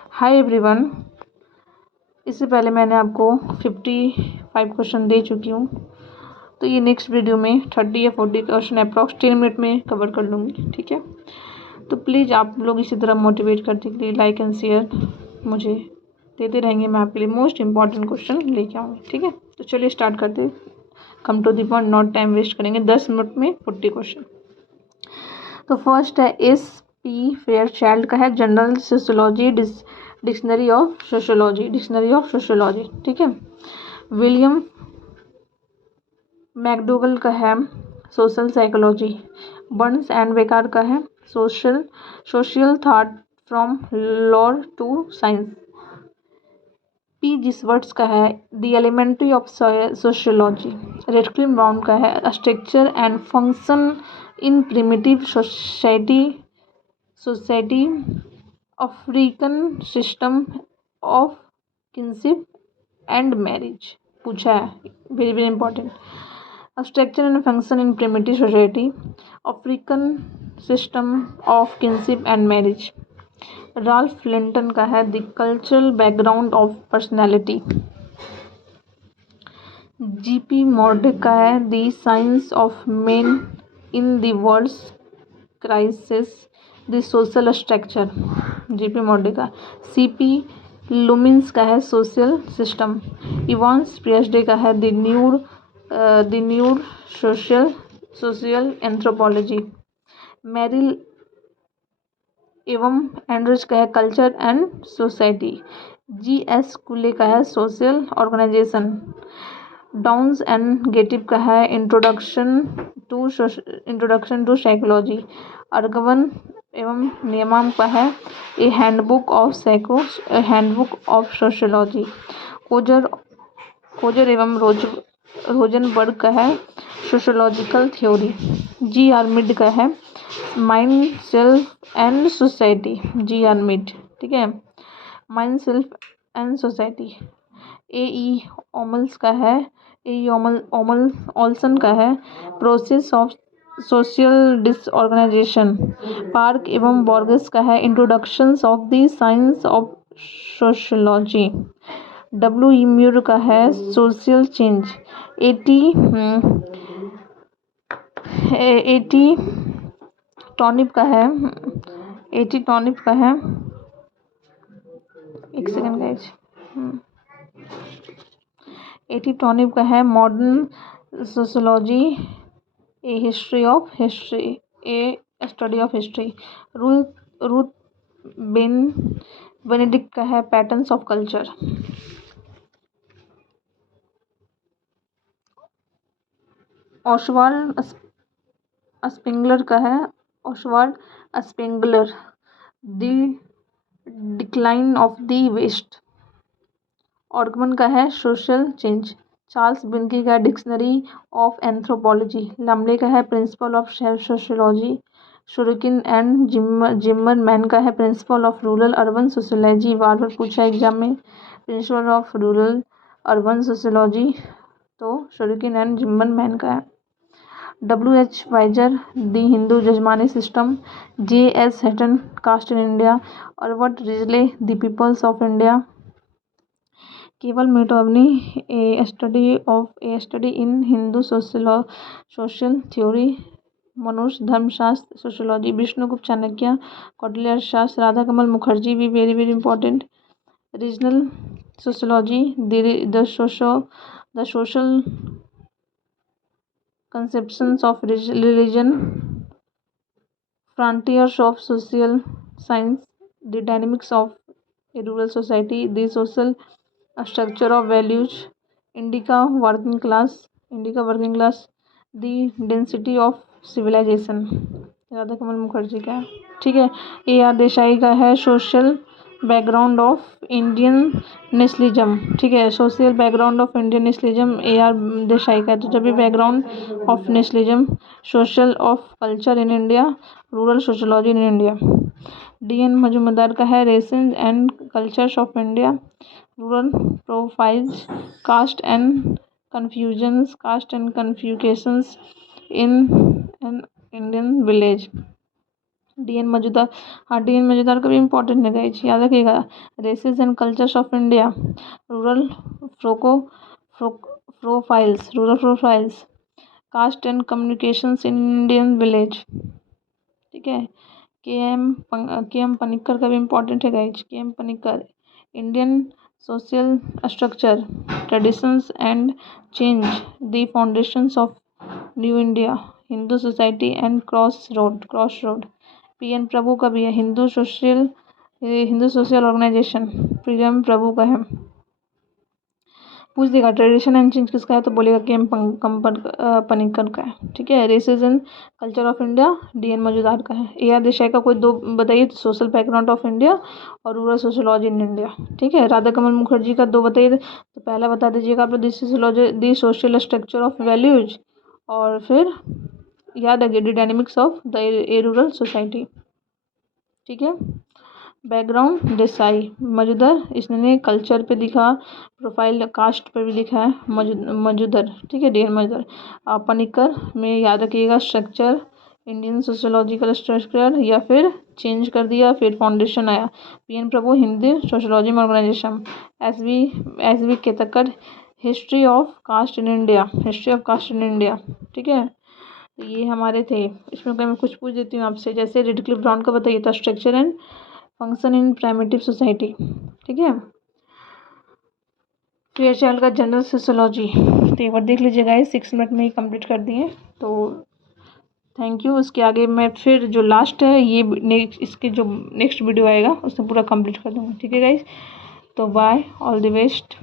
Hi everyone. इससे पहले मैंने आपको 55 क्वेश्चन दे चुकी हूँ, तो ये नेक्स्ट वीडियो में 30 या 40 क्वेश्चन अप्रॉक्स 10 मिनट में कवर कर लूँगी। ठीक है, तो प्लीज़ आप लोग इसी तरह मोटिवेट करने के लिए लाइक एंड शेयर मुझे देते रहेंगे। मैं आपके लिए मोस्ट इंपॉर्टेंट क्वेश्चन लेके आऊँगी। ठीक है, तो चलिए स्टार्ट करते हैं। Come to the point, not time waste करेंगे। 10 मिनट में 40 क्वेश्चन। तो फर्स्ट है SP फेयरचाइल्ड का है general sociology dictionary of sociology. ठीक है, विलियम मैकडोगल का है social psychology. Burns and Becker का है social thought from lore to science. P Gisbert's का है the elementary of sociology. Radcliffe Brown का है structure and function in primitive society African system of kinship and marriage. पूछा है, very very important. Structure and function in primitive society African system of kinship and marriage. Ralph Linton का है the cultural background of personality. GP मॉर्डे का है the science of man in the world's crisis the social structure. GP मॉर्डे का। CP लुमिन्स का है social system. Evans Pritchard का है the new social anthropology. Merrill एवं एंड्रज का है कल्चर एंड सोसाइटी। GS कुले का है सोशल ऑर्गेनाइजेशन। डाउन्स एंड गेटिव का है इंट्रोडक्शन टू साइकोलॉजी। अर्गवन एवं नियमम का है a handbook of sociology. Coser एवं रोजनबर्ग का है सोशियोलॉजिकल थ्योरी। GR मिड का है mind self and society. GR Mead, ठीक है, mind self and society. AE ओमल्स का है ऑल्सन का है process of social disorganization. Park एवं बॉर्गेस का है introductions of the science of sociology. WE Muir का है सोशल चेंज। एटी टॉनिप का है एक सेकेंड गाइज। एटी टॉनिप का है modern sociology a study of history. Ruth Benedict का है patterns of culture. Oswald Spengler का है the decline of the west. ऑर्गमन का है सोशल चेंज। चार्ल्स बिन्की का डिक्शनरी ऑफ एंथ्रोपोलॉजी। लामले का है principle of sociology. Sorokin and Zimmerman का है principle of rural urban sociology. बार बार पूछा एग्जाम में principle of rural urban sociology, तो शुरिकिन एंड जिम्मरमैन का है। WH Wiser the Hindu jajmani system. JS Hutton caste in India. Herbert Risley the peoples of India. केवल मेटोवनी a study in Hindu social theory. मनुष्य धर्मशास्त्र सोशियोलॉजी। विष्णुगुप्त चाणक्य कौटिल्य अर्थशास्त्र। राधा कमल मुखर्जी भी very very important. Regional sociology the social conceptions of religion. Frontiers of social science, the dynamics of a rural society, the social structure of values. Indica working class, the density of civilization। Radha Kamal Mukherjee का, ठीक है। AR Desai का है social background of Indian nationalism, ठीक है, social background of Indian nationalism AR Desai का है। तो जब भी background of nationalism, social of culture in India, rural sociology in India. DN Majumdar का है races and cultures of India, rural profiles, caste and confusions in an Indian village. DN. Majumdar, हाँ DN. Majumdar का भी इम्पोर्टेंट है गाइस, याद रखिएगा। Races and cultures of India, rural फ्रोको profiles, rural profiles, caste and communications in Indian village, ठीक है। K M Panikkar का भी इम्पोर्टेंट है guys, KM. Panikkar, Indian social structure, traditions and change, the foundations of new India, Hindu society and cross road. PN. Prabhu का भी है, Hindu social organisation, PM. Prabhu का है। पूछ देगा ट्रेडिशन एंड चेंज किसका है, तो बोलेगा के.एम. पनिक्कर का है, ठीक है। Races and culture of India, D N. Majumdar का है। ए आर देसाई का कोई दो बताइए, सोशल बैकग्राउंड ऑफ इंडिया और रूरल सोशोलॉजी इन इंडिया, ठीक है। राधा कमल मुखर्जी का दो बताइए, तो पहला बता दीजिएगा आप दी सोशल स्ट्रक्चर ऑफ वैल्यूज, और फिर याद रखिए the dynamics of the A rural society, ठीक है। बैकग्राउंड देसाई, मजूदर इसने कल्चर पे दिखा, प्रोफाइल कास्ट पर भी लिखा है, मजूदर, ठीक है, डी.एन. मजूदर। पनिक्कर में याद रखिएगा स्ट्रक्चर, इंडियन सोशोलॉजिकल स्ट्रक्चर, या फिर चेंज कर दिया, फिर फाउंडेशन आया। पी.एन. प्रभु हिंदी सोशोलॉजी में organization. S B Ketkar history of caste in India, ठीक है। तो ये हमारे थे, इसमें मैं कुछ पूछ देती हूँ आपसे, जैसे रेडक्लिफ ब्राउन का बताइए था, structure and function in primitive society, ठीक है। फेयरचाइल्ड का जनरल सोशोलॉजी, तो एक बार देख लीजिएगा, 6 मिनट में ही कंप्लीट कर दिए, तो थैंक यू। उसके आगे मैं फिर जो लास्ट है ये इसके जो नेक्स्ट वीडियो आएगा उसमें पूरा कंप्लीट कर दूँगा, ठीक है गाइज। तो बाय, ऑल द बेस्ट।